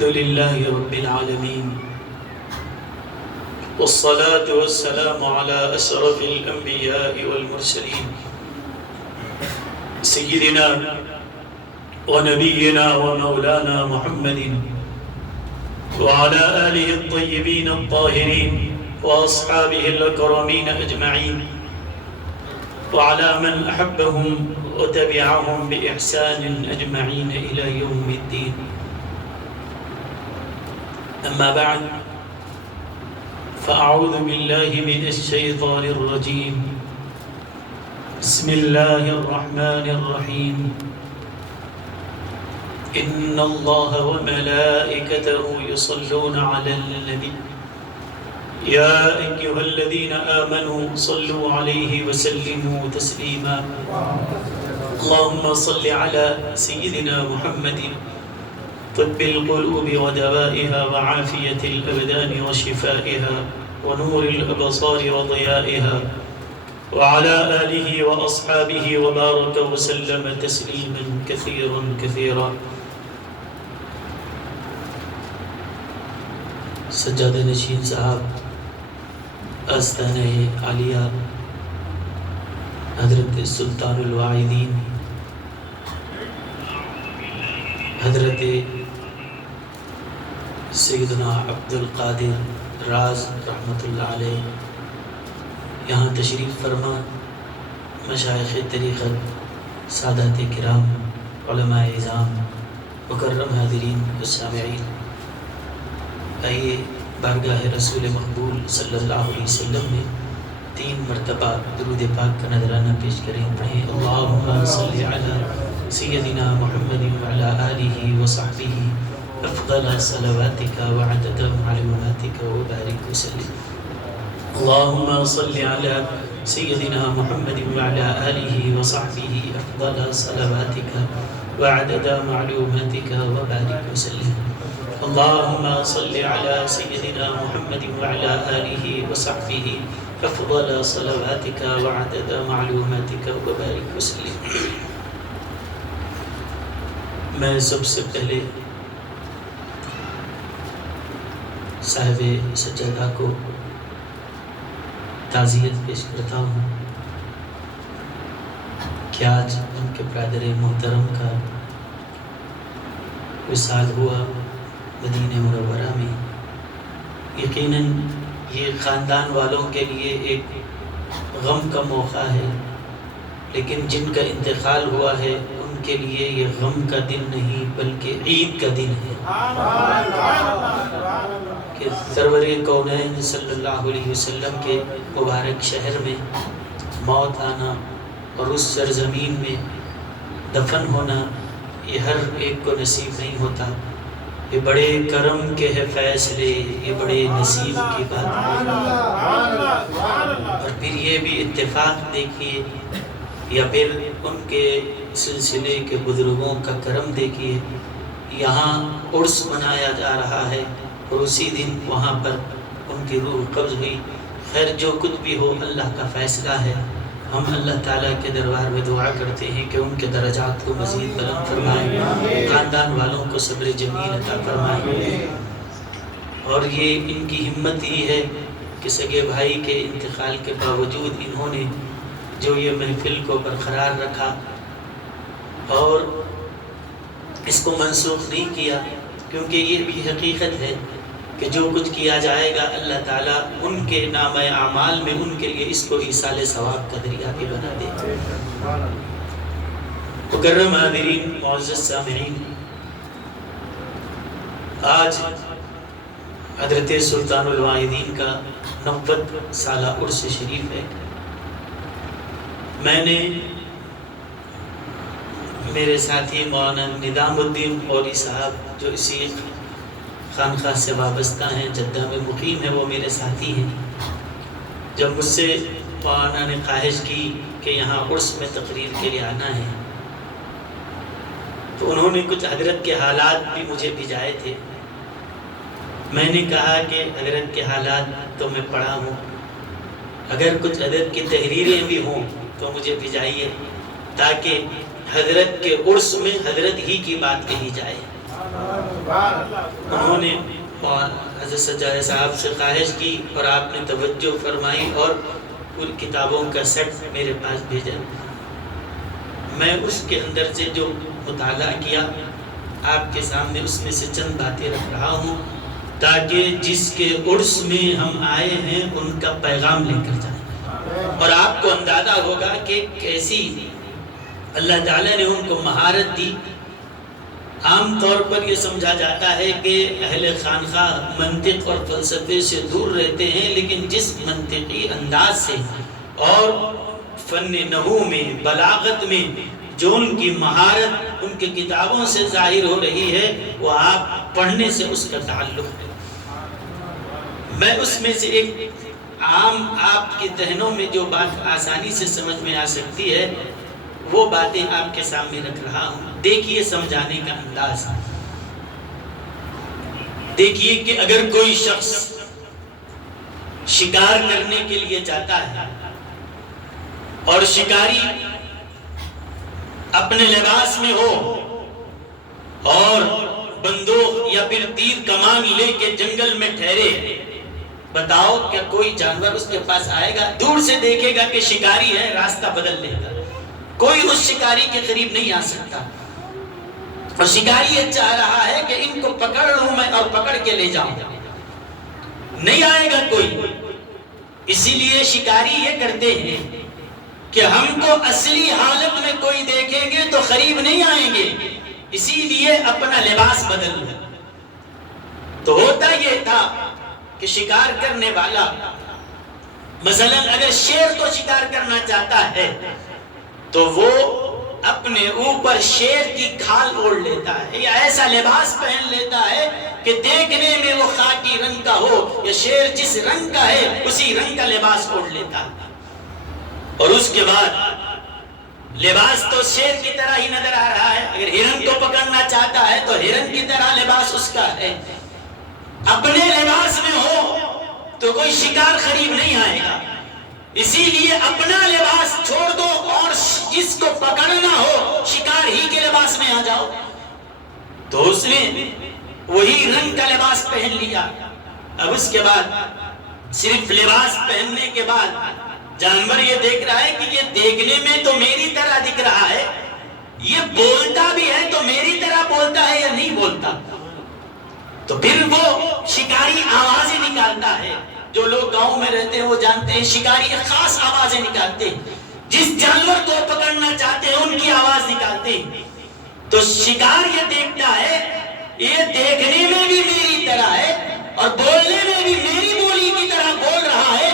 الحمد لله رب العالمين والصلاة والسلام على أشرف الأنبياء والمرسلين سيدنا ونبينا ومولانا محمد وعلى آله الطيبين الطاهرين وأصحابه الأكرمين أجمعين وعلى من أحبهم وتبعهم بإحسان أجمعين إلى يوم الدين. أما بعد فأعوذ بالله من الشيطان الرجيم. بسم الله الرحمن الرحيم. إن الله وملائكته يصلون على النبي يا أيها الذين آمنوا صلوا عليه وسلموا تسليما. اللهم صل على سيدنا محمد طب القلوب ودوائها وعافية الأبدان وشفائها ونور الأبصار وضيائها وعلى آله وأصحابه وبارك وسلم تسليما كثيرا كثيرا. سجادہ نشین صاحب آستانہ عالیہ حضرت سلطان الواعظین حضرت سیدنا عبد القادر راز رحمۃ اللہ علیہ یہاں تشریف فرما، مشائخ طریقت، سادات کرام، علماء اعظام، مکرم حاضرین و سامعین، آئیے بارگاہ رسول مقبول صلی اللہ علیہ وسلم میں 3 مرتبہ درود پاک کا نذرانہ پیش کریں. پڑھیں اللہم صلی علی سیدنا محمد وعلی آلہ وصحبہ افضل صلواتک وعدد معلوماتک وبارک وسلم. اللہم صلی علی سیدنا محمد وعلی آلہ وصحبہ افضل صلواتک وعدد معلوماتک وبارک وسلم. اللہم صلی علی سیدنا محمد وعلی آلہ وصحبہ افضل صلواتک وعدد معلوماتک وبارک وسلم. میں سب سے پہلے صاحب سجادہ کو تعزیت پیش کرتا ہوں کہ آج ان کے برادر محترم کا وصال ہوا مدینہ منورہ میں. یقیناً یہ خاندان والوں کے لیے ایک غم کا موقع ہے، لیکن جن کا انتقال ہوا ہے ان کے لیے یہ غم کا دن نہیں بلکہ عید کا دن ہے کہ سرور کونین صلی اللہ علیہ وسلم کے مبارک شہر میں موت آنا اور اس سرزمین میں دفن ہونا یہ ہر ایک کو نصیب نہیں ہوتا. یہ بڑے کرم کے ہے فیصلے، یہ بڑے نصیب کی بات ہے. اور پھر یہ بھی اتفاق دیکھیے یا پھر ان کے سلسلے کے بزرگوں کا کرم دیکھیے، یہاں عرس منایا جا رہا ہے اور اسی دن وہاں پر ان کی روح قبض ہوئی. خیر جو کچھ بھی ہو اللہ کا فیصلہ ہے. ہم اللہ تعالیٰ کے دربار میں دعا کرتے ہیں کہ ان کے درجات کو مزید بلند فرمائیں، خاندان والوں کو صبر جمیل عطا فرمائیں. اور یہ ان کی ہمت ہی ہے کہ سگے بھائی کے انتقال کے باوجود انہوں نے جو یہ محفل کو برقرار رکھا اور اس کو منسوخ نہیں کیا، کیونکہ یہ بھی حقیقت ہے کہ جو کچھ کیا جائے گا اللہ تعالیٰ ان کے نام اعمال میں ان کے لیے اس کو ایصال ثواب کا ذریعہ بھی بنا دے. مکرم حاضرین، معزز سامعین، آج حضرت سلطان الواعظین کا 90 سالہ عرس شریف ہے. میں نے میرے ساتھی مولانا نظام الدین قوری صاحب جو اسی خانقاہ سے وابستہ ہیں، جدہ میں مقیم ہے، وہ میرے ساتھی ہیں. جب مجھ سے مولانا نے خواہش کی کہ یہاں عرس میں تقریر کے لیے آنا ہے تو انہوں نے کچھ حضرت کے حالات بھی مجھے بھیجائے تھے. میں نے کہا کہ حضرت کے حالات تو میں پڑھا ہوں، اگر کچھ حضرت کی تحریریں بھی ہوں تو مجھے بھیجائیے تاکہ حضرت کے عرس میں حضرت ہی کی بات کہی جائے. انہوں نے حضرت سجادہ صاحب سے خواہش کی اور آپ نے توجہ فرمائی اور پوری کتابوں کا سیٹ میرے پاس بھیجا. میں اس کے اندر سے جو مطالعہ کیا آپ کے سامنے اس میں سے چند باتیں رکھ رہا ہوں تاکہ جس کے عرس میں ہم آئے ہیں ان کا پیغام لے کر جائیں اور آپ کو اندازہ ہوگا کہ کیسی اللہ تعالیٰ نے ان کو مہارت دی. عام طور پر یہ سمجھا جاتا ہے کہ اہل خانقاہ منطق اور فلسفے سے دور رہتے ہیں، لیکن جس منطقی انداز سے اور فن نحو میں بلاغت میں جو ان کی مہارت ان کی کتابوں سے ظاہر ہو رہی ہے وہ آپ پڑھنے سے اس کا تعلق ہے. میں اس میں سے ایک عام آپ کے ذہنوں میں جو بات آسانی سے سمجھ میں آ سکتی ہے وہ باتیں آپ کے سامنے رکھ رہا ہوں. دیکھیے سمجھانے کا انداز. دیکھیے کہ اگر کوئی شخص شکار کرنے کے لیے جاتا ہے اور شکاری اپنے لباس میں ہو اور بندوق یا پھر تیر کمان لے کے جنگل میں ٹھہرے، بتاؤ کیا کوئی جانور اس کے پاس آئے گا؟ دور سے دیکھے گا کہ شکاری ہے، راستہ بدل لے گا. کوئی اس شکاری کے قریب نہیں آ سکتا. اور شکاری یہ چاہ رہا ہے کہ ان کو پکڑ لوں میں اور پکڑ کے لے جاؤں. نہیں آئے گا کوئی. اسی لیے شکاری یہ کرتے ہیں کہ ہم کو اصلی حالت میں کوئی دیکھیں گے تو قریب نہیں آئیں گے، اسی لیے اپنا لباس بدل لیں. تو ہوتا یہ تھا کہ شکار کرنے والا مثلا اگر شیر کو شکار کرنا چاہتا ہے تو وہ اپنے اوپر شیر کی کھال اوڑھ لیتا ہے یا ایسا لباس پہن لیتا ہے کہ دیکھنے میں وہ خاکی رنگ کا ہو، یا شیر جس رنگ کا ہے اسی رنگ کا لباس اوڑھ لیتا ہے. اور اس کے بعد لباس تو شیر کی طرح ہی نظر آ رہا ہے. اگر ہرن کو پکڑنا چاہتا ہے تو ہرن کی طرح لباس اس کا ہے. اپنے لباس میں ہو تو کوئی شکار قریب نہیں آئے گا، اسی لیے اپنا لباس چھوڑ دو اور جس کو پکڑنا ہو شکار ہی کے لباس میں آ جاؤ. تو اس نے وہی رنگ کا لباس پہن لیا. اب اس کے بعد صرف لباس پہننے کے بعد جانور یہ دیکھ رہا ہے کہ یہ دیکھنے میں تو میری طرح دکھ رہا ہے، یہ بولتا بھی ہے تو میری طرح بولتا ہے یا نہیں بولتا. تو پھر وہ شکاری آوازیں نکالتا ہے. جو لوگ گاؤں میں رہتے ہیں وہ جانتے ہیں شکاری خاص آوازیں نکالتے ہیں، جس جانور کو پکڑنا چاہتے ہیں ان کی آواز نکالتے ہیں. تو شکار یہ دیکھتا ہے یہ دیکھنے میں بھی میری طرح ہے اور بولنے میں بھی میری بولی کی طرح بول رہا ہے،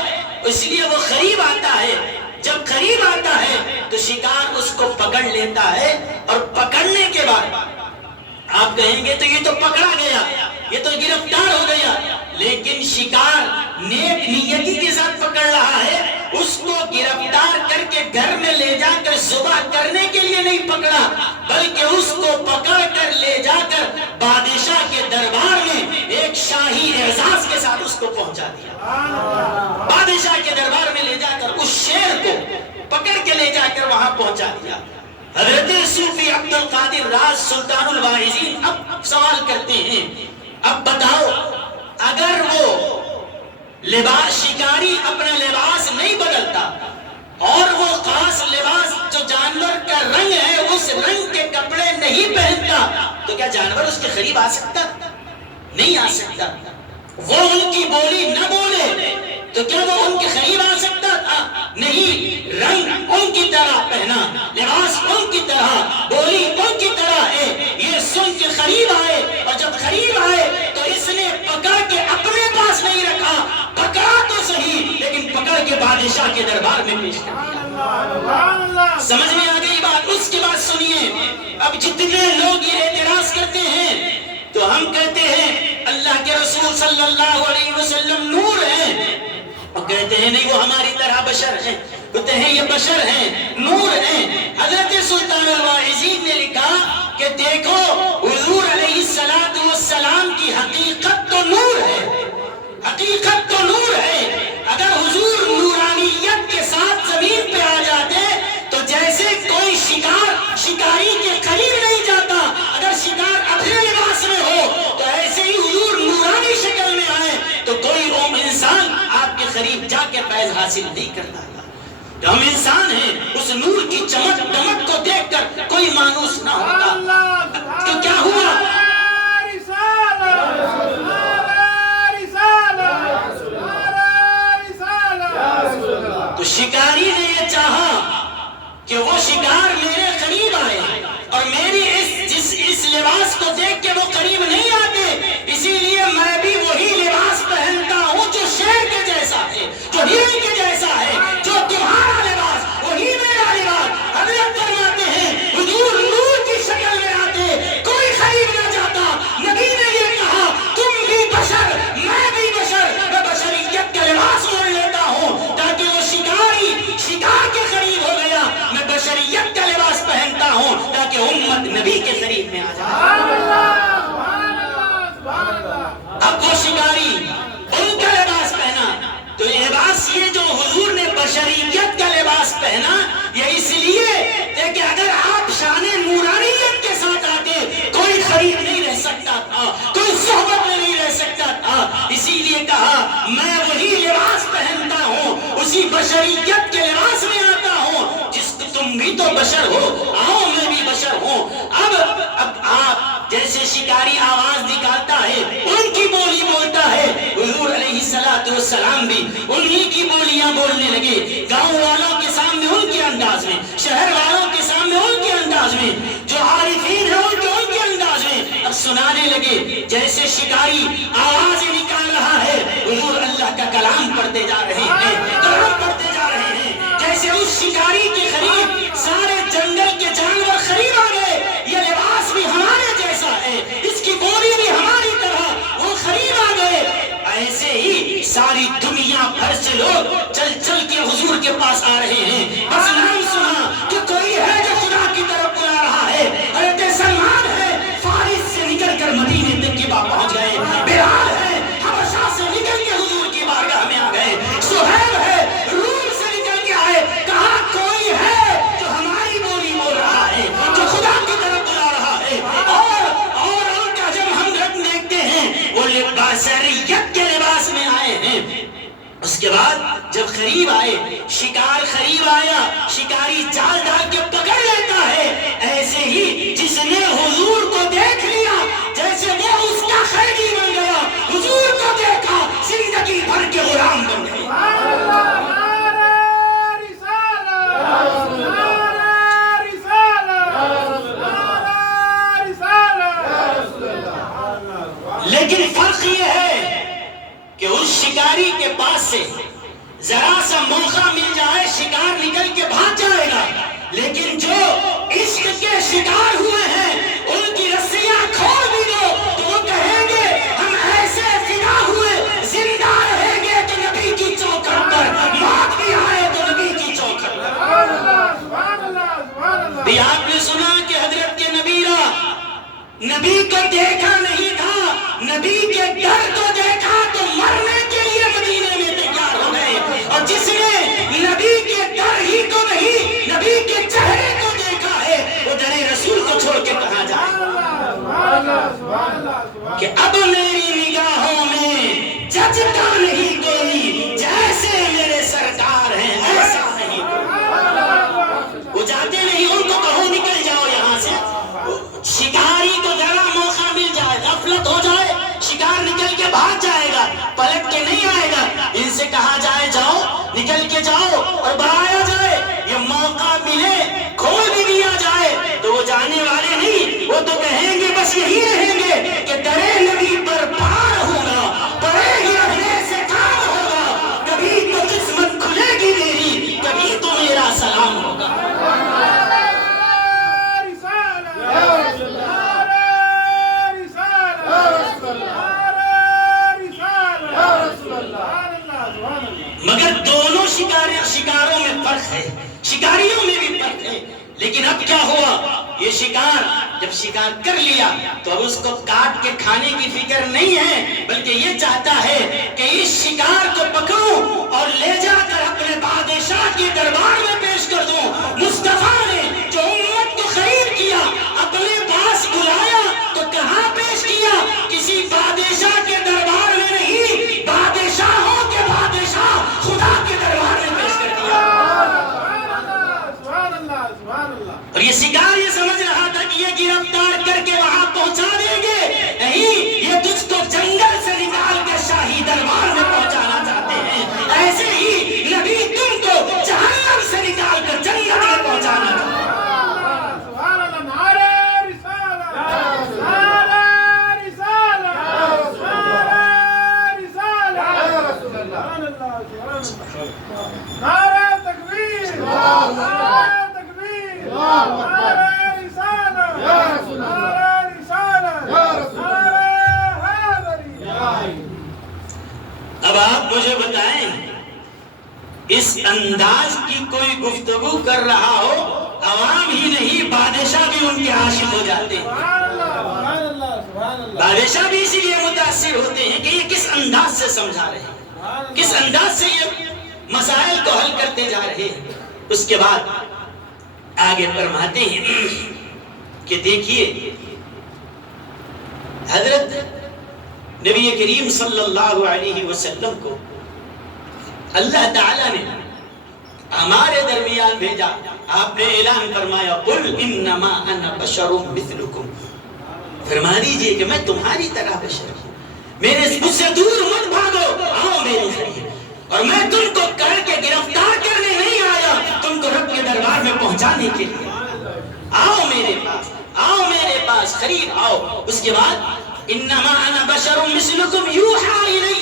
اس لیے وہ قریب آتا ہے. جب قریب آتا ہے تو شکار اس کو پکڑ لیتا ہے اور پکڑنے کے بعد آپ کہیں گے تو یہ تو پکڑا گیا، یہ تو گرفتار ہو گیا، لیکن شکار نیک نیتی کے ساتھ پکڑ رہا ہے. اس کو گرفتار کر کے گھر میں لے جا کر ذبح کرنے کے لیے نہیں پکڑا، بلکہ اس کو پکڑ کر لے جا کر بادشاہ کے دربار میں ایک شاہی اعزاز کے ساتھ اس کو پہنچا دیا. بادشاہ کے دربار میں لے جا کر اس شیر کو پکڑ کے لے جا کر وہاں پہنچا دیا. حضرت صوفی عبد القادر راز سلطان الواعظین اب سوال کرتے ہیں، اب بتاؤ اگر وہ لباس شکاری اپنا لباس نہیں بدلتا اور وہ خاص لباس جو جانور کا رنگ ہے اس رنگ کے کپڑے نہیں پہنتا تو کیا جانور اس کے قریب آ سکتا؟ نہیں آ سکتا. وہ ان کی بولی نہ بولے تو کیا وہ ان کے قریب آ سکتا تھا؟ نہیں. رنگ ان کی طرح پہنا، لباس ان کی طرح، بولی ان کی طرح ہے، یہ سن کے قریب آئے. اور جب قریب آئے تو اس نے پکڑ کے اپنے پاس نہیں رکھا، پکڑا تو صحیح لیکن پکڑ کے بادشاہ کے دربار میں پیش کر دیا. سمجھ میں آ گئی بات؟ اس کے بعد سنیے، اب جتنے لوگ یہ اعتراض کرتے ہیں تو ہم کہتے ہیں اللہ کے رسول صلی اللہ علیہ وسلم نور ہیں، اور کہتے ہیں نہیں وہ ہماری طرح بشر ہیں. کہتے ہیں یہ بشر ہیں، نور ہیں. حضرت سلطان الواعظین نے لکھا کہ دیکھو حضور علیہ السلام کی حقیقت تو نور ہے، حقیقت تو نور ہے. اگر حضور نورانیت کے ساتھ زمین پہ آ جاتے تو جیسے کوئی شکاری کے قریب نہیں جاتا، اگر شکار اپنے لباس میں ہو فیض حاصل نہیں کرتا تھا. جو ہم انسان ہیں اس نور کی چمک دمک کو دیکھ کر کوئی مانوس نہ ہوتا. تو کیا ہوا؟ تو شکاری نے یہ چاہا کہ وہ شکار میرے قریب آئے اور میری اس لباس کو دیکھ کے وہ قریب نہیں آتے، اسی لیے میں بھی وہی لباس پہنتا ہوں جو شیر کے جیسا ہے، جو ہرن کے جیسا ہے، جو تمہارا لباس وہی میرا لباس. حضرت فرماتے ہیں حضور نور کی شکل میں آتے، کوئی قریب نہ جاتا. نبی نے یہ کہا تم بھی بشر میں بھی بشر، میں بشریت کا لباس اوڑھ لیتا ہوں تاکہ وہ شکار کے قریب ہو گیا، میں بشریت کا لباس پہنتا ہوں تاکہ امت نبی کے قریب میں آ جائے. اب وہ شکاری ان کا لباس پہنا. تو لباس یہ جو حضور نے بشریت کا لباس پہنا یہ اس لیے کہ اگر آپ شان نورانیت کے ساتھ آتے کوئی قریب نہیں رہ سکتا تھا، کوئی صحبت میں نہیں رہ سکتا تھا. اسی لیے کہا میں وہی لباس پہنتا ہوں، اسی بشریت کے لباس میں آتا ہوں جس کو تم بھی تو بشر ہو، آؤ میں بھی بشر ہوں. اب آپ جیسے شکاری آواز نکالتا ہے ان کی بولی بولتا ہے، حضور علیہ السلام بھی انہی کی بولیاں بولنے لگے. گاؤں والوں کے سامنے ان کے انداز میں، شہر والوں کے سامنے ان کے انداز میں، جو عارفین ہیں ان کے انداز میں اب سنانے لگے. جیسے شکاری آواز نکال رہا ہے حضور اللہ کا کلام پڑھتے جا رہے ہیں، کلام پڑھتے جا رہے ہیں. جیسے اس شکاری کے قریب سارے جنگل کے جانور قریب آ گئے، یہ لباس بھی ہمارے جیسا ہے، اس کی بولی بھی ہماری طرح، وہ قریب آ گئے. ایسے ہی ساری دنیا بھر سے لوگ چل چل کے حضور کے پاس آ رہے ہیں. بس نام سنا کہ کوئی ہے جو خدا کی طرف بلا رہا ہے. حضرت سلمان ہے فارس سے نکل کر مدینے تک کی بات پہنچ گئے. بلال ہے حبشہ سے نکل کے حضور کی بارگاہ میں آ گئے. سہیب ہے روم سے نکل کے آئے. کہا کوئی ہے جو ہماری بولی بول رہا ہے، جو خدا کی طرف بلا رہا ہے. اور ان کا جب ہم رنگ دیکھتے ہیں وہ بشریت کے لباس میں آئے ہیں. اس کے بعد جب قریب آئے، شکار قریب آیا، شکاری جال ڈال کے پکڑ لیتا ہے. ایسے ہی جس نے حضور کو دیکھ لیا جیسے وہ اس کا قیدی بن گیا، حضور کو دیکھا زندگی بھر کے غلام بن گئے. لیکن فرق یہ ہے کہ اس شکاری کے پاس سے ذرا سا موقع مل جائے شکار نکل کے بھاگ جائے گا، لیکن جو عشق کے شکار ہوئے ہیں ان کی رسیاں کھول بھی دو تو وہ کہیں گے ہم ایسے فدا ہوئے زندہ رہیں گے کہ نبی کی چوکھٹ پر، موت بھی آئے تو نبی کی چوکھٹ پر. بھی آپ نے سنا کہ حضرت کے نبی کو دیکھا نہیں تھا، نبی کے ڈر کو دیکھا تو مرنے کے لیے مدینے میں تیار ہو گئے. اور جس نے نبی کے ڈر ہی کو نہیں نبی کے چہرے کو دیکھا ہے وہ ڈرے رسول کو چھوڑ کے کہاں جائے کہ اب میری نگاہوں میں جچتا نہیں کوئی، جیسے میرے سرکار ہیں ایسا نہیں کوئی. وہ جاتے نہیں، ان کو کہو نکل جاؤ یہاں سے. شکاری کو ذرا موقع مل جائے، غفلت ہو جائے، شکار نکل کے بھاگ جائے گا، پلٹ کے نہیں آئے گا. ان سے کہا جائے جاؤ نکل کے جاؤ اور بڑھایا جائے، یہ موقع ملے کھول بھی دیا جائے تو وہ جانے والے نہیں، وہ تو کہیں گے بس یہی رہیں گے کہ درے نبی پر پڑا رہوں گا، پڑے ہی رہنے سے کام ہوگا. کبھی تو قسمت کھلے گی میری، کبھی تو میرا سلام ہوگا. مگر دونوں شکاروں میں فرق ہے، شکاریوں میں بھی فرق ہے. لیکن اب کیا ہوا، یہ شکار جب شکار کر لیا تو اب اس کو کاٹ کے کھانے کی فکر نہیں ہے، بلکہ یہ چاہتا ہے کہ اس شکار کو پکڑوں اور لے جا کر اپنے بادشاہ کے دربار میں پیش کر دوں. مصطفیٰ نے جو امت کو خرید کیا اپنے پاس بلایا تو کہاں پیش کیا؟ کسی بادشاہ کے دربار میں نہیں، بادشاہوں کے بادشاہ خدا کے دربار بتائیں اس انداز کی کوئی گفتگو کر رہا ہو، عوام ہی نہیں بادشاہ بھی ان کے عاشق ہو جاتے ہیں۔ بادشاہ بھی اسی لیے متاثر ہوتے ہیں کہ یہ کس انداز سے سمجھا رہے ہیں، کس انداز سے یہ مسائل کو حل کرتے جا رہے ہیں۔ اس کے بعد آگے فرماتے ہیں کہ دیکھیے حضرت نبی کریم صلی اللہ علیہ وسلم کو اللہ تعالیٰ نے ہمارے درمیان بھیجا۔ آپ نے اعلان فرمایا قل انما انا بشر مثلکم، فرما دیجئے کہ میں تمہاری طرح بشر ہوں، مجھ سے دور مت بھاگو، آؤ میرے ذریعے، اور میں تم کو کر کے گرفتار کرنے نہیں آیا، تم کو رب کے دربار میں پہنچانے کے لیے۔ آؤ میرے پاس، آؤ میرے پاس، قریب آؤ۔ اس کے بعد انما انا بشر مثلکم یوحی الی،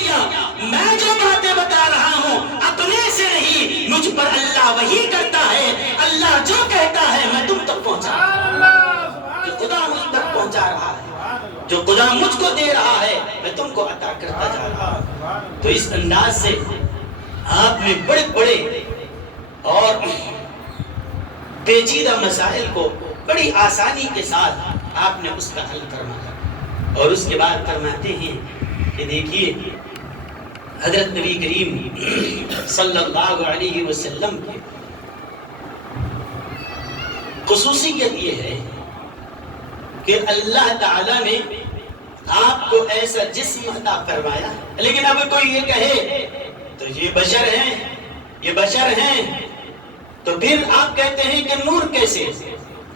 میں جو باتیں بتا رہا ہوں اپنے سے نہیں، مجھ پر اللہ وحی کرتا ہے، اللہ جو کہتا ہے میں تم تک پہنچا رہا ہوں، جو خدا مجھ تک پہنچا رہا ہے، جو خدا مجھ کو دے رہا ہے میں تم کو عطا کرتا جا رہا ہوں۔ تو اس انداز سے آپ نے بڑے بڑے اور پیچیدہ مسائل کو بڑی آسانی کے ساتھ آپ نے اس کا حل فرمایا۔ اور اس کے بعد فرماتے ہیں کہ دیکھیے حضرت نبی کریم صلی اللہ علیہ وسلم کی خصوصیت یہ ہے کہ اللہ تعالیٰ نے آپ کو ایسا جسم عطا فرمایا، لیکن اب کوئی یہ کہے تو یہ بشر ہیں، یہ بشر ہیں، تو پھر آپ کہتے ہیں کہ نور کیسے؟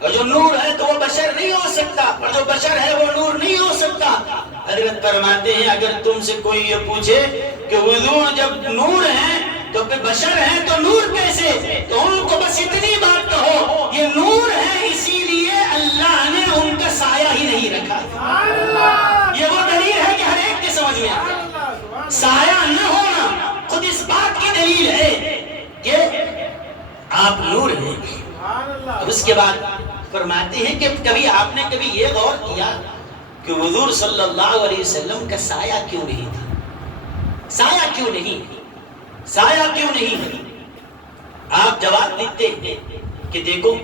اور جو نور ہے تو وہ بشر نہیں ہو سکتا، اور جو بشر ہے وہ نور نہیں ہو سکتا۔ حضرت فرماتے ہیں اگر تم سے کوئی یہ پوچھے کہ حضور جب نور ہیں تو پھر بشر ہیں تو نور کیسے، تو ان کو بس اتنی بات کہو یہ نور ہے اسی لیے اللہ نے ان کا سایہ ہی نہیں رکھا۔ یہ وہ دلیل ہے کہ ہر ایک کے سمجھ میں آتا ہے، سایہ نہ ہونا خود اس بات کی دلیل ہے کہ آپ نور ہیں۔ اور اس کے بعد فرماتے ہیں کہ کبھی آپ نے کبھی یہ غور کیا کہ حضور صلی اللہ علیہ وسلم کا سایہ کیوں نہیں تھا؟ سایہ کیوں نہیں؟ سایہ کیوں نہیں؟ آپ جواب دیتے ہیں کہ دیکھو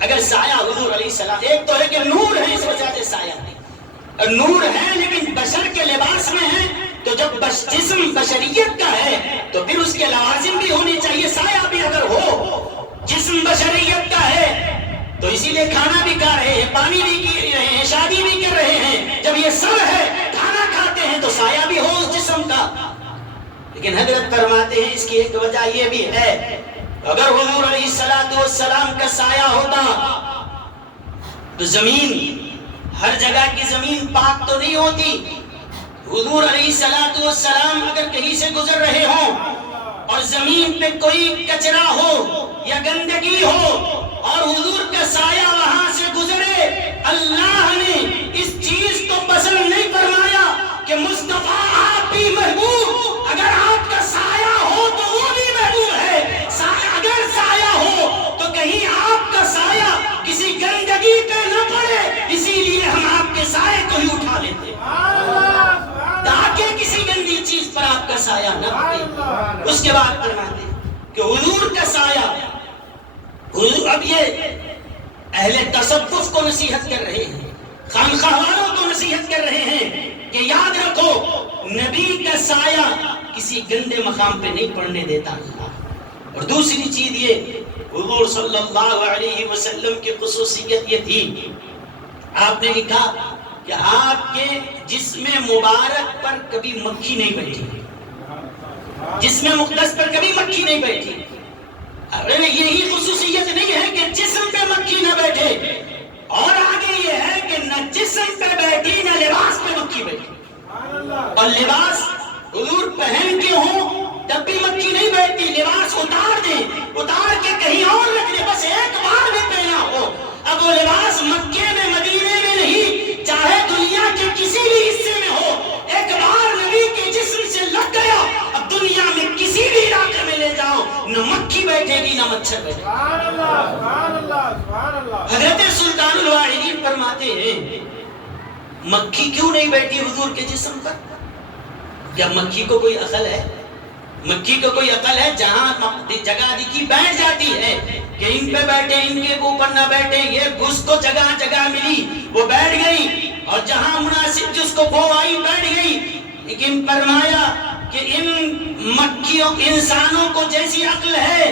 اگر سایہ حضور علیہ السلام، ایک تو ہے کہ نور ہے اس وجہ سے سایہ نہیں، اور نور ہے لیکن بشر کے لباس میں ہے، تو جب جسم بشریت کا ہے تو پھر اس کے لوازم بھی ہونے چاہیے، سایہ بھی اگر ہو، جسم بشریت کا ہے تو اسی لیے کھانا بھی کھا رہے ہیں، پانی بھی پی رہے ہیں، شادی بھی کر رہے ہیں، جب یہ سب ہے کھانا کھاتے ہیں تو سایہ بھی ہو اس جسم کا۔ لیکن حضرت فرماتے ہیں اس کی ایک وجہ یہ بھی ہے اگر حضور علیہ السلام کا سایہ ہوتا تو زمین، ہر جگہ کی زمین پاک تو نہیں ہوتی۔ حضور علیہ السلام اگر کہیں سے گزر رہے ہوں اور زمین پہ کوئی کچرا ہو یا گندگی ہو اور حضور کا سایہ وہاں سے گزرے، اللہ نے اس چیز کو پسند نہیں فرمایا کہ مصطفیٰ آپ بھی محبوب، اگر آپ کا سایہ ہو تو وہ بھی محبوب ہے، اگر سایہ ہو تو کہیں آپ کا سایہ کسی گندگی پہ نہ پڑے، اسی لیے ہم آپ کے سائے کو ہی اٹھا لیتے تاکہ کسی گندی چیز پر آپ کا سایہ نہ پڑے۔ اس کے بعد فرماتے کہ حضور کا سایہ، حضور اب یہ اہل تصوف کو نصیحت کر رہے ہیں، خانقاہ والوں کو نصیحت کر رہے ہیں کہ یاد رکھو نبی کا سایہ کسی گندے مقام پہ نہیں پڑنے دیتا اللہ۔ اور دوسری چیز یہ حضور صلی اللہ علیہ وسلم کی خصوصیت یہ تھی، آپ نے لکھا کہ آپ کے جسم مبارک پر کبھی مکھی نہیں بیٹھی، جسم مقدس پر کبھی مکھی نہیں بیٹھی۔ یہی خصوصیت نہیں ہے کہ جسم پہ مکھی نہ بیٹھے، اور آگے یہ ہے کہ نہ جسم پہ بیٹھی نہ لباس پہ مکھی بیٹھی، اور لباس حضور پہن کے ہوں تب بھی مکھی نہیں بیٹھتی، لباس اتار دیں، اتار کے کہیں اور رکھ دیں، بس ایک بار بھی پہنا ہو، اب وہ لباس مکے میں مدینے میں نہیں، چاہے دنیا کے کسی بھی حصے میں ہو، ایک بار نبی کے جسم سے لگ گیا، اب دنیا میں کسی بھی علاقے میں لے جاؤ نہ مکھی بیٹھے گی نہ مچھر بیٹھے گی۔ حضرت سلطان الواحدین فرماتے ہیں مکھی کیوں نہیں بیٹھی حضور کے جسم پر؟ کیا مکھی کو کوئی عقل ہے؟ مکی کو کوئی عقل ہے؟ جہاں جگہ دکھی بیٹھ جاتی ہے کہ ان پہ بیٹھے، ان کے اوپر نہ بیٹھے، یہ گھس کو جگہ جگہ ملی وہ بیٹھ گئی، اور جہاں مناسب جس کو بو آئی بیٹھ گئی۔ لیکن فرمایا کہ ان مکیوں انسانوں کو جیسی عقل ہے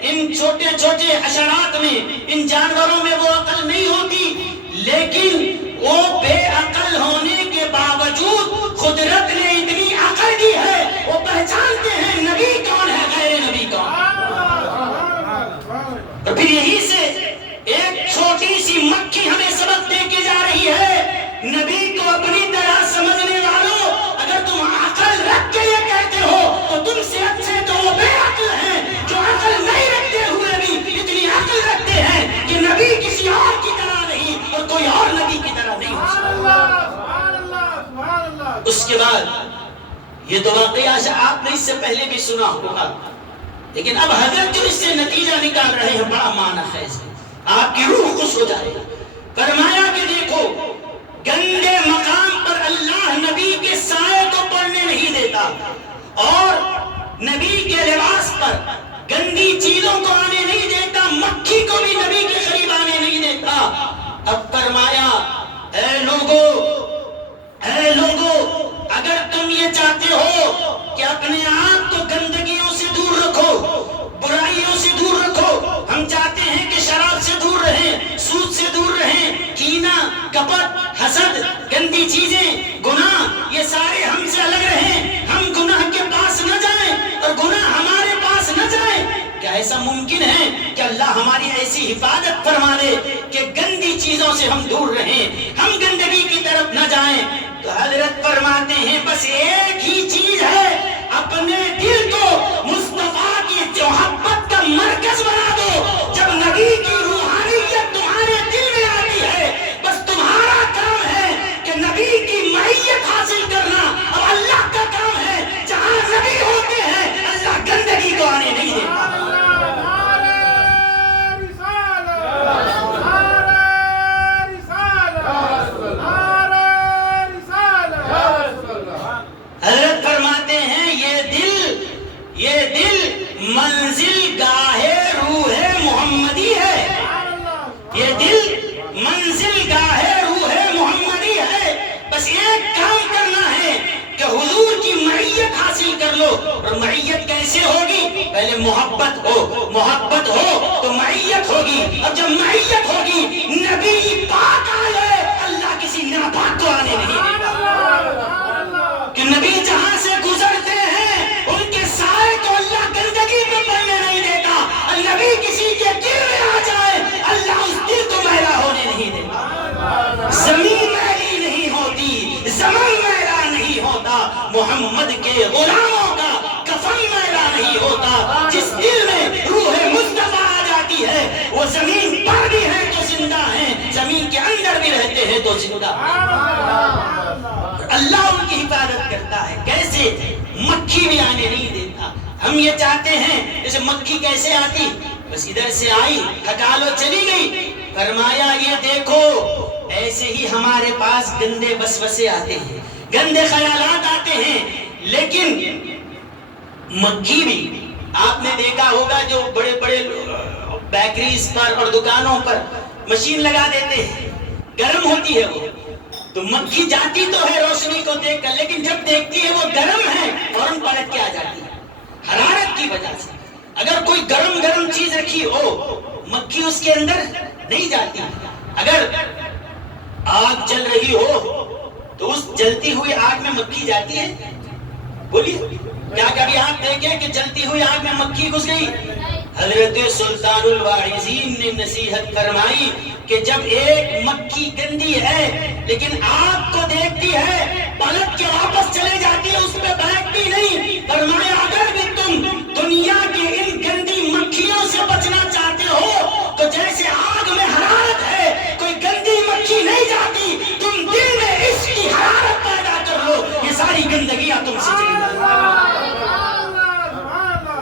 ان چھوٹے چھوٹے حشرات میں، ان جانوروں میں وہ عقل نہیں ہوتی، لیکن وہ بے عقل ہونے کے باوجود قدرت نے اتنی عقل دی ہے، وہ پہچانتے ہیں نبی کون ہے، غیر نبی کون۔ اور پھر یہی سے ایک چھوٹی سی مکھی ہمیں سبق دے کے جا رہی ہے، نبی کو اپنی طرح سمجھنے والوں، اگر تم عقل رکھ کے یہ کہتے ہو تو تم سے اچھے تو وہ بے عقل ہیں جو عقل نہیں رکھتے ہوئے بھی اتنی عقل رکھتے ہیں کہ نبی کسی اور کی طرح نہیں اور کوئی اور نبی کی طرح نہیں ہو سکتا۔ اس کے بعد یہ تو واقعہ آپ نے اس سے پہلے بھی سنا ہوگا، لیکن اب حضرت جو اس سے نتیجہ نکال رہے ہیں بڑا معنی ہے، آپ کی روح خوش ہو جائے گا۔ فرمایا کہ دیکھو گندے مقام پر اللہ نبی کے سائے کو پڑنے نہیں دیتا، اور نبی کے لباس پر گندی چیزوں کو آنے نہیں دیتا، مکھی کو بھی نبی کے قریب آنے نہیں دیتا۔ اب فرمایا اے لوگو اگر تم یہ چاہتے ہو کہ اپنے آپ کو گندگیوں سے دور رکھو، برائیوں سے دور رکھو، ہم چاہتے ہیں کہ شراب سے دور رہیں، سود سے دور رہیں، کینہ، کپٹ، حسد، گندی چیزیں، گناہ، یہ سارے ہم سے الگ رہیں، ہم گناہ کے پاس نہ جائیں اور گناہ ہمارے پاس نہ جائیں۔ کیا ایسا ممکن ہے کہ اللہ ہماری ایسی حفاظت فرما دے کہ گندی چیزوں سے ہم دور رہیں، ہم گندگی کی طرف نہ جائیں؟ تو حضرت فرماتے ہیں بس ایک ہی چیز ہے، اپنے دل کو مصطفیٰ کی محبت کا مرکز بنا دو۔ جب نبی کی روحانیت تمہارے دل میں آتی ہے، بس تمہارا کام ہے کہ نبی کی معیت حاصل کرنا، اور اللہ کا کام ہے جہاں نبی ہوتے ہیں اللہ گندگی کو آنے نہیں دیتا۔ حضرت فرماتے ہیں یہ دل منزل گاہ روح محمدی ہے، یہ دل منزل گاہ روح محمدی ہے۔ بس ایک کام کرنا ہے کہ حضور کی معیت حاصل کر لو، اور معیت کیسے ہوگی؟ پہلے محبت ہو تو معیت ہوگی، اور جب معیت ہوگی نبی پاک آئے اللہ کسی ناپاک کو آنے نہیں دیتا، کہ نبی جہاں سے گزرتے ہیں ان کے سائے کو اللہ گندگی میں پڑنے نہیں دیتا، اور نبی کسی کے دل میں آ جائے اللہ اس دل کو میلا ہونے نہیں دیتا۔ زمین میلی نہیں ہوتی، زمن میلا نہیں ہوتا، محمد کے غلاموں کا کفن میلا نہیں ہوتا۔ جس دل میں روح مصطفیٰ آ جاتی ہے وہ زمین پر بھی ہے تو زندہ ہیں، زمین کے اندر بھی رہتے ہیں تو زندہ ہیں۔ اللہ ان کی حفاظت کرتا ہے، کیسے؟ مکھی بھی آنے نہیں دیتا۔ ہم یہ چاہتے ہیں جیسے مکھی کیسے آتی، بس ادھر سے آئی ہٹا لو چلی گئی۔ فرمایا یہ دیکھو ایسے ہی ہمارے پاس گندے وسوسے آتے ہیں، گندے خیالات آتے ہیں، لیکن مکھی بھی آپ نے دیکھا ہوگا جو بڑے بڑے بیکریز پر اور دکانوں پر مشین لگا دیتے ہیں، گرم ہوتی ہے وہ، تو مکھی جاتی تو ہے روشنی کو دیکھ کر، لیکن جب دیکھتی ہے وہ گرم ہے فوراً پلٹ کے آ جاتی ہے حرارت کی وجہ سے۔ اگر کوئی گرم چیز رکھی ہو مکھی اس کے اندر نہیں جاتی۔ اگر آگ جل رہی ہو تو اس جلتی ہوئی آگ میں مکھی جاتی ہے؟ بولیے، کیا کبھی آپ دیکھیں کہ جلتی ہوئی آگ میں مکھی گھس گئی؟ حضرت سلطان الواعظین نے نصیحت فرمائی کہ جب ایک مکھی گندی ہے لیکن آگ کو دیکھتی ہے پلٹ کے واپس چلے جاتی ہے، اس پہ بیٹھتی نہیں۔ فرمایا اگر بھی تم دنیا کی ان گندی مکھیوں سے بچنا چاہتے ہو تو جیسے آگ میں حرارت ہے کوئی گندی مکھی نہیں جاتی، تم دل میں اس کی حرارت پیدا کر لو، یہ ساری گندگیاں تم سے چلی جائیں۔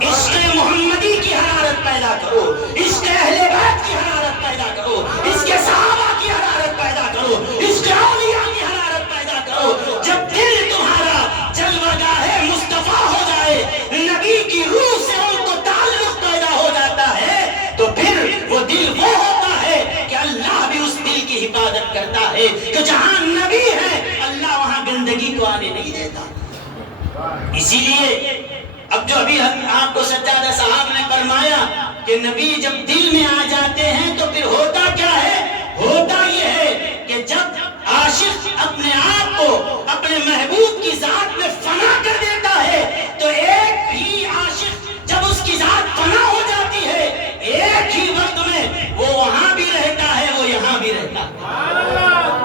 عشق محمدی کی حرارت پیدا کرو، عشق اہل بیت کی حرارت پیدا کرو، عشق صحابہ کی حرارت پیدا کرو، عشق اولیاء کی حرارت پیدا کرو۔ جب دل تمہارا جلوہ گاہ مصطفیٰ ہو جائے، نبی اسی لیے اب جو ابھی آپ کو سجادہ صاحب نے فرمایا کہ نبی جب دل میں آ جاتے ہیں تو پھر ہوتا کیا ہے؟ ہوتا یہ ہے کہ جب عاشق اپنے آپ کو اپنے محبوب کی ذات میں فنا کر دیتا ہے تو ایک ہی عاشق جب اس کی ذات فنا ہو جاتی ہے ایک ہی وقت میں وہ وہاں بھی رہتا ہے وہ یہاں بھی رہتا ہے۔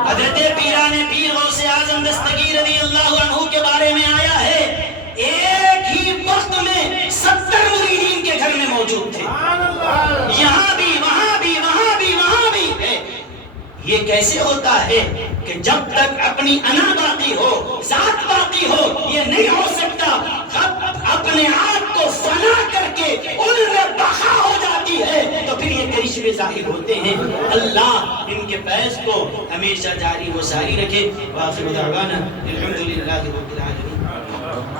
حضرت پیران پیر غوث اعظم دستگیر رضی اللہ عنہ کے بارے میں آیا ہے ایک ہی وقت میں 70 مریدین کے گھر میں موجود تھے، یہاں بھی وہاں بھی وہاں بھی وہاں بھی ہے۔ یہ کیسے ہوتا ہے کہ جب تک اپنی انا باقی ہو، ذات باقی ہو، یہ نہیں ہو سکتا۔ اپنے آپ کو فنا کر کے ان میں بقا ہو جاتی ہے تو پھر یہ کرشمے ظاہر ہوتے ہیں۔ اللہ ان کے فیض کو ہمیشہ جاری و ساری رکھے۔ وآخر دعوانا الحمدللہ رب العالمین۔